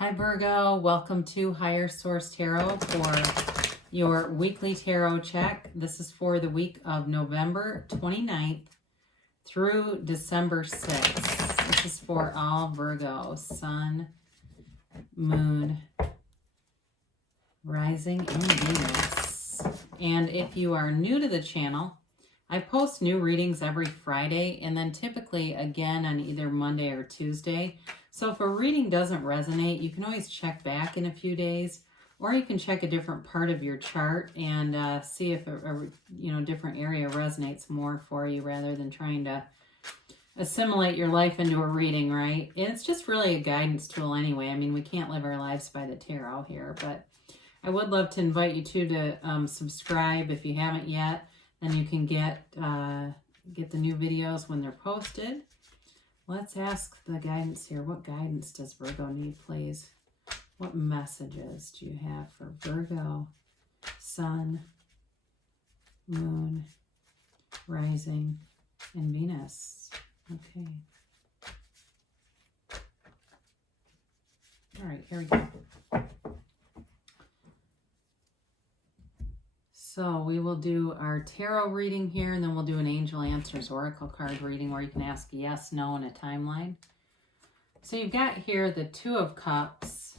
Hi Virgo, welcome to Higher Source Tarot for your weekly tarot check. This is for the week of November 29th through December 6th. This is for all Virgo, Sun, Moon, Rising, and Venus. And if you are new to the channel, I post new readings every Friday and then typically again on either Monday or Tuesday. So if a reading doesn't resonate, you can always check back in a few days, or you can check a different part of your chart and see if a different area resonates more for you rather than trying to assimilate your life into a reading, right? And it's just really a guidance tool anyway. I mean, we can't live our lives by the tarot here, but I would love to invite you to subscribe if you haven't yet. Then you can get the new videos when they're posted. Let's ask the guidance here. What guidance does Virgo need, please? What messages do you have for Virgo, Sun, Moon, Rising, and Venus? Okay. All right, here we go. So we will do our tarot reading here, and then we'll do an Angel Answers Oracle card reading where you can ask yes, no, and a timeline. So you've got here the Two of Cups,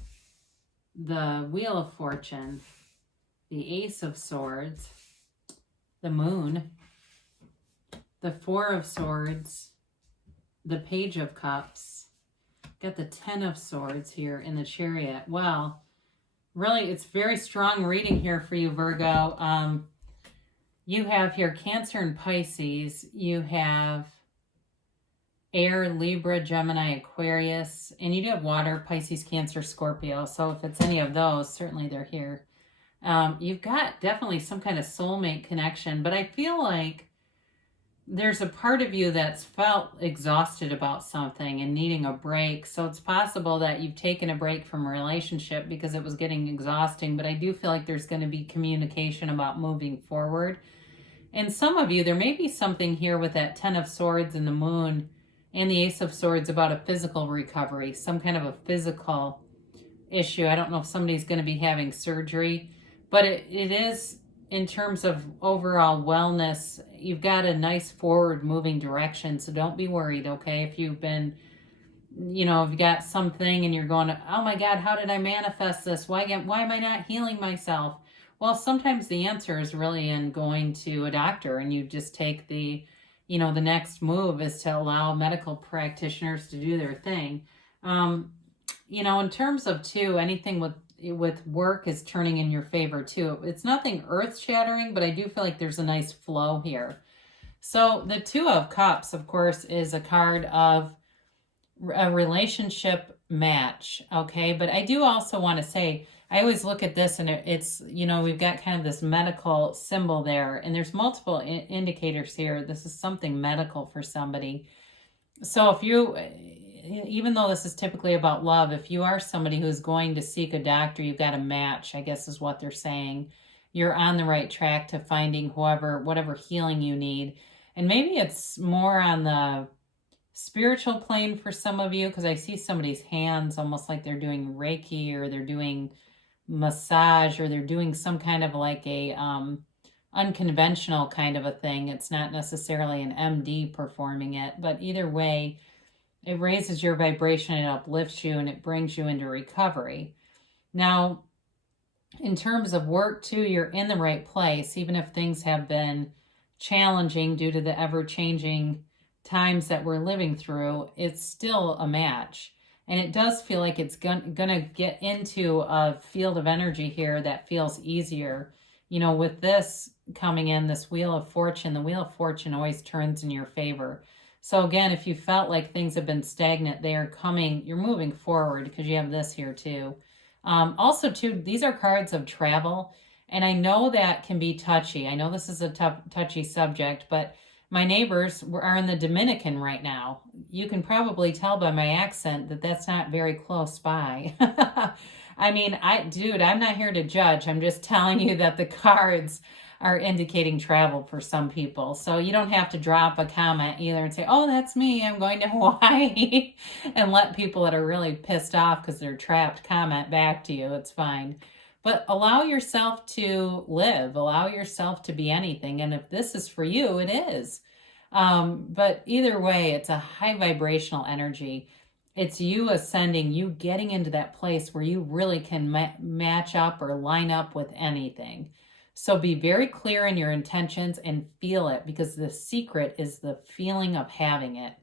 the Wheel of Fortune, the Ace of Swords, the Moon, the Four of Swords, the Page of Cups. Got the Ten of Swords here in the Chariot. Well, really, it's very strong reading here for you, Virgo. You have here Cancer and Pisces. You have Air, Libra, Gemini, Aquarius. And you do have Water, Pisces, Cancer, Scorpio. So if it's any of those, certainly they're here. You've got definitely some kind of soulmate connection. But I feel like there's a part of you that's felt exhausted about something and needing a break. So it's possible that you've taken a break from a relationship because it was getting exhausting. But I do feel like there's going to be communication about moving forward. And some of you, there may be something here with that Ten of Swords and the Moon and the Ace of Swords about a physical recovery, some kind of a physical issue. I don't know if somebody's going to be having surgery, but it is, in terms of overall wellness, you've got a nice forward moving direction. So don't be worried, okay? If you've been, if you've got something and you're going, oh my God, how did I manifest this? Why am I not healing myself? Well, sometimes the answer is really in going to a doctor, and you just take the next move is to allow medical practitioners to do their thing. In terms of anything with work is turning in your favor too. It's nothing earth-shattering, but I do feel like there's a nice flow here. So the Two of Cups, of course, is a card of a relationship match, okay? But I do also want to say, I always look at this and it's, we've got kind of this medical symbol there, and there's multiple indicators here. This is something medical for somebody. So if you, even though this is typically about love, if you are somebody who's going to seek a doctor, you've got a match, I guess is what they're saying. You're on the right track to finding whatever healing you need. And maybe it's more on the spiritual plane for some of you, because I see somebody's hands almost like they're doing Reiki, or they're doing massage, or they're doing some kind of like a unconventional kind of a thing. It's not necessarily an MD performing it, but either way, it raises your vibration, it uplifts you, and it brings you into recovery. Now, in terms of work too, you're in the right place, even if things have been challenging due to the ever-changing times that we're living through. It's still a match. And it does feel like it's gonna get into a field of energy here that feels easier. With this coming in, this Wheel of Fortune, the Wheel of Fortune always turns in your favor. So again, if you felt like things have been stagnant, you're moving forward because you have this here too. Also too, these are cards of travel. And I know that can be touchy. I know this is a touchy subject, but My neighbors are in the Dominican right now. You can probably tell by my accent that that's not very close by. I mean, dude, I'm not here to judge. I'm just telling you that the cards are indicating travel for some people. So you don't have to drop a comment either and say, oh, that's me, I'm going to Hawaii, and let people that are really pissed off because they're trapped comment back to you. It's fine. But allow yourself to live, allow yourself to be anything. And if this is for you, it is. But either way, it's a high vibrational energy. It's you ascending, you getting into that place where you really can match up or line up with anything. So be very clear in your intentions and feel it, because the secret is the feeling of having it.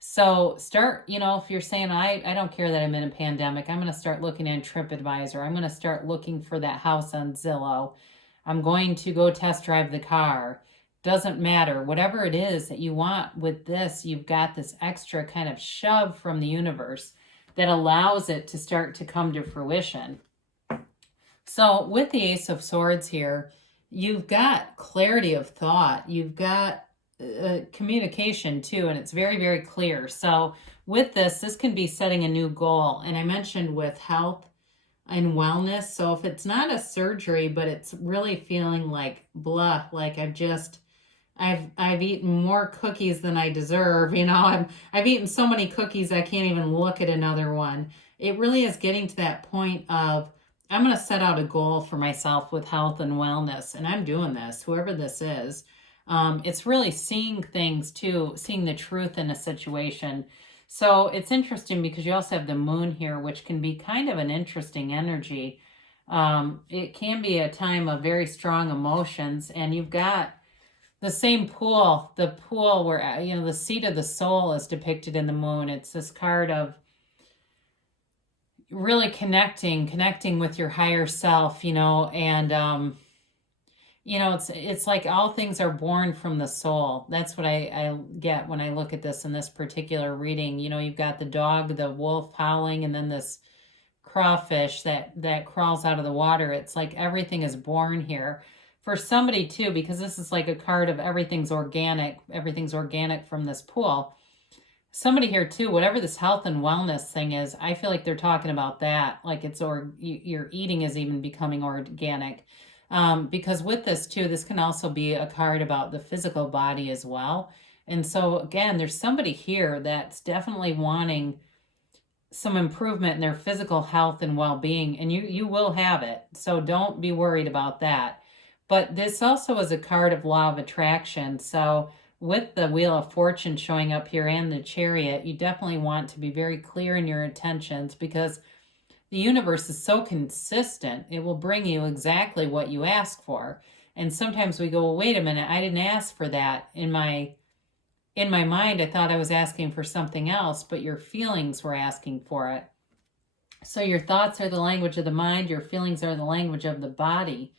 So start, if you're saying, I don't care that I'm in a pandemic, I'm going to start looking at TripAdvisor. I'm going to start looking for that house on Zillow. I'm going to go test drive the car. Doesn't matter. Whatever it is that you want with this, you've got this extra kind of shove from the universe that allows it to start to come to fruition. So with the Ace of Swords here, you've got clarity of thought. You've got communication too, and it's very, very clear. So with this can be setting a new goal. And I mentioned with health and wellness. So if it's not a surgery, but it's really feeling like blah, like I've eaten more cookies than I deserve. I've eaten so many cookies I can't even look at another one. It really is getting to that point of, I'm going to set out a goal for myself with health and wellness, and I'm doing this, whoever this is. It's really seeing things too, seeing the truth in a situation. So it's interesting because you also have the moon here, which can be kind of an interesting energy. It can be a time of very strong emotions, and you've got the same pool, the pool where, the seat of the soul is depicted in the moon. It's this card of really connecting with your higher self, and, it's like all things are born from the soul. That's what I get when I look at this in this particular reading. You've got the dog, the wolf howling, and then this crawfish that crawls out of the water. It's like everything is born here. For somebody too, because this is like a card of everything's organic from this pool. Somebody here too, whatever this health and wellness thing is, I feel like they're talking about that. Like your eating is even becoming organic. Because with this too, this can also be a card about the physical body as well. And so again, there's somebody here that's definitely wanting some improvement in their physical health and well-being, and you will have it. So don't be worried about that. But this also is a card of law of attraction. So with the Wheel of Fortune showing up here and the Chariot, you definitely want to be very clear in your intentions, because the universe is so consistent. It will bring you exactly what you ask for. And sometimes we go, well, wait a minute, I didn't ask for that. In my mind, I thought I was asking for something else, but your feelings were asking for it. So your thoughts are the language of the mind. Your feelings are the language of the body.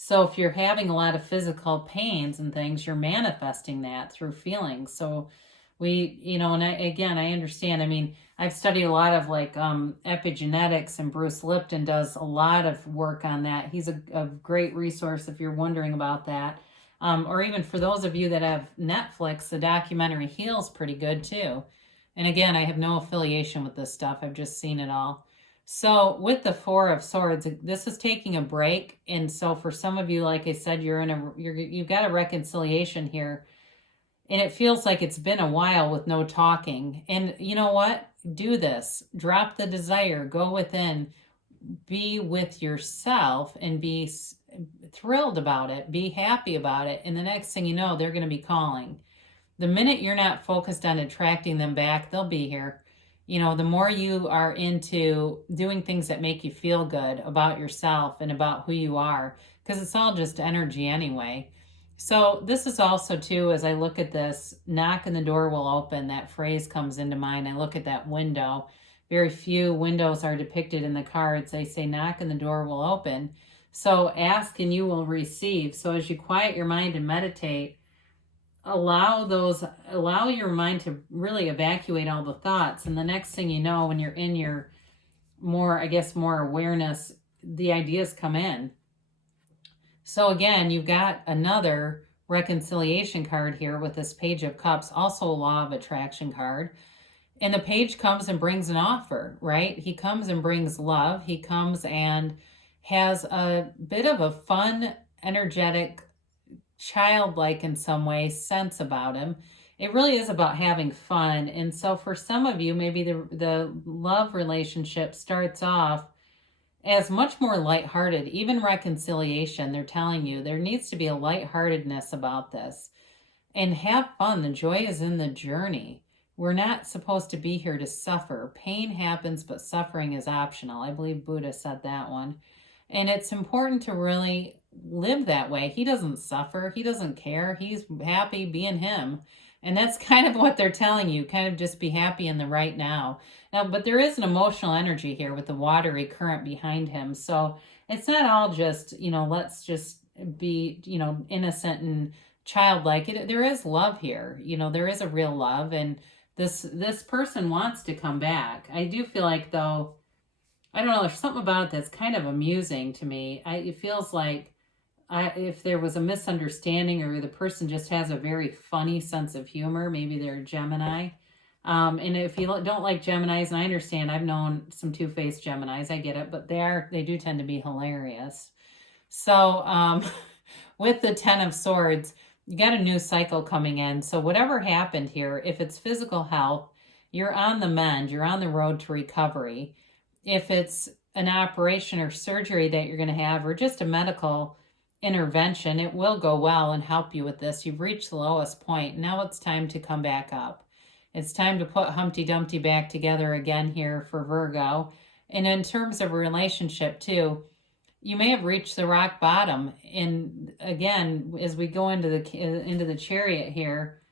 So if you're having a lot of physical pains and things, you're manifesting that through feelings. So and I understand. I mean, I've studied a lot of epigenetics, and Bruce Lipton does a lot of work on that. He's a great resource if you're wondering about that. Or even for those of you that have Netflix, the documentary Heal's pretty good too. And again, I have no affiliation with this stuff. I've just seen it all. So with the Four of Swords, this is taking a break. And so for some of you, like I said, you've got a reconciliation here. And it feels like it's been a while with no talking. And you know what? Do this. Drop the desire. Go within. Be with yourself and be thrilled about it. Be happy about it. And the next thing you know, they're going to be calling. The minute you're not focused on attracting them back, they'll be here. The more you are into doing things that make you feel good about yourself and about who you are, because it's all just energy anyway. So this is also too, as I look at this, knock and the door will open. That phrase comes into mind. I look at that window. Very few windows are depicted in the cards. They say knock and the door will open. So ask and you will receive. So as you quiet your mind and meditate, allow your mind to really evacuate all the thoughts. And the next thing you know, when you're in your more awareness, the ideas come in. So again, you've got another reconciliation card here with this Page of Cups, also a law of attraction card. And the page comes and brings an offer, right? He comes and brings love. He comes and has a bit of a fun, energetic, childlike in some way sense about him. It really is about having fun. And so for some of you, maybe the love relationship starts off as much more lighthearted. Even reconciliation, they're telling you there needs to be a lightheartedness about this. And have fun. The joy is in the journey. We're not supposed to be here to suffer. Pain happens, but suffering is optional. I believe Buddha said that one. And it's important to really live that way. He doesn't suffer. He doesn't care. He's happy being him. And that's kind of what they're telling you. Kind of just be happy in the right now. Now, but there is an emotional energy here with the watery current behind him. So it's not all just, let's just be, innocent and childlike. There is love here. There is a real love. And this person wants to come back. I do feel like, though, I don't know, there's something about it that's kind of amusing to me. It feels like if there was a misunderstanding or the person just has a very funny sense of humor, maybe they're a Gemini. And if you don't like Geminis, and I understand, I've known some two-faced Geminis, I get it, but they do tend to be hilarious. So with the Ten of Swords, you got a new cycle coming in. So whatever happened here, if it's physical health, you're on the mend, you're on the road to recovery. If it's an operation or surgery that you're going to have, or just a medical intervention, it will go well and help you with this. You've reached the lowest point. Now it's time to come back up. It's time to put Humpty Dumpty back together again here for Virgo. And in terms of a relationship too, you may have reached the rock bottom. And again, as we go into the Chariot here,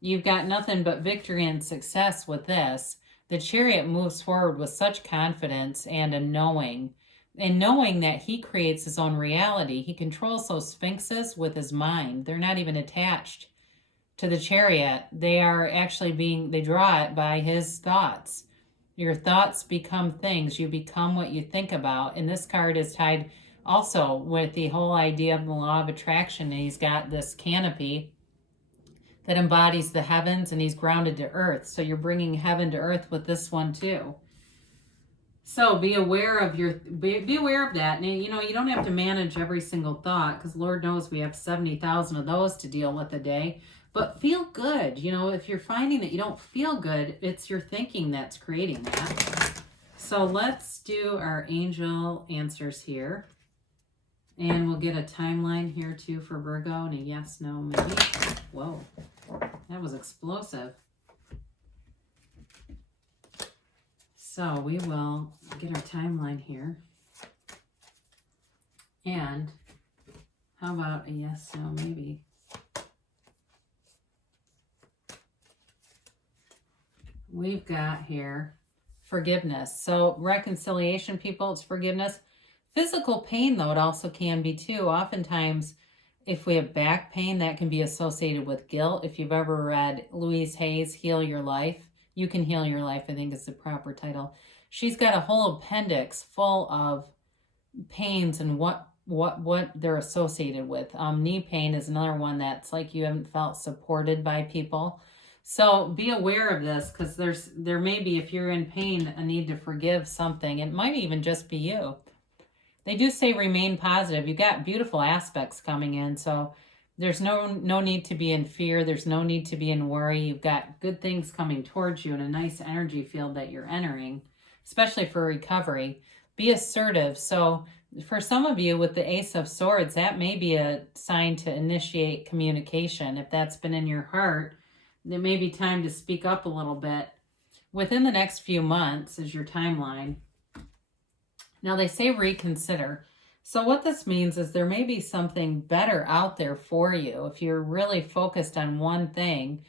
you've got nothing but victory and success with this. The Chariot moves forward with such confidence and a knowing. And knowing that he creates his own reality. He controls those sphinxes with his mind. They're not even attached to the Chariot. They are actually they draw it by his thoughts. Your thoughts become things. You become what you think about. And this card is tied also with the whole idea of the law of attraction. And he's got this canopy that embodies the heavens, and he's grounded to earth. So you're bringing heaven to earth with this one too. So be aware of be aware of that. And you don't have to manage every single thought, because Lord knows we have 70,000 of those to deal with a day. But feel good. If you're finding that you don't feel good, it's your thinking that's creating that. So let's do our angel answers here. And we'll get a timeline here too for Virgo, and a yes, no, maybe. Whoa, that was explosive. So we will get our timeline here. And how about a yes, no, maybe? We've got here forgiveness. So reconciliation, people, it's forgiveness. Physical pain, though, it also can be too. Oftentimes, if we have back pain, that can be associated with guilt. If you've ever read Louise Hay's Heal Your Life, You Can Heal Your Life, I think is the proper title. She's got a whole appendix full of pains and what they're associated with. Knee pain is another one that's like you haven't felt supported by people. So be aware of this, because there may be, if you're in pain, a need to forgive something. It might even just be you. They do say remain positive. You've got beautiful aspects coming in, so there's no need to be in fear. There's no need to be in worry. You've got good things coming towards you and a nice energy field that you're entering, especially for recovery. Be assertive. So for some of you with the Ace of Swords, that may be a sign to initiate communication. If that's been in your heart, it may be time to speak up a little bit. Within the next few months is your timeline. Now they say reconsider. So what this means is there may be something better out there for you. If you're really focused on one thing,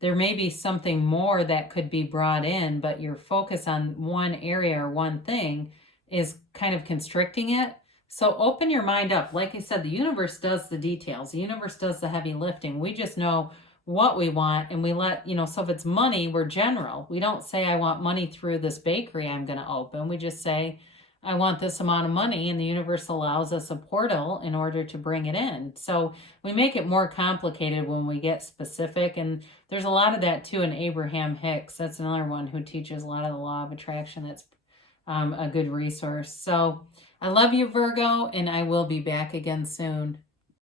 there may be something more that could be brought in, but your focus on one area or one thing is kind of constricting it. So open your mind up. Like I said, the universe does the details. The universe does the heavy lifting. We just know what we want, and we let, so if it's money, we're general. We don't say, I want money through this bakery I'm going to open. We just say, I want this amount of money, and the universe allows us a portal in order to bring it in. So we make it more complicated when we get specific, and there's a lot of that too in Abraham Hicks. That's another one who teaches a lot of the law of attraction. That's a good resource. So I love you, Virgo, and I will be back again soon.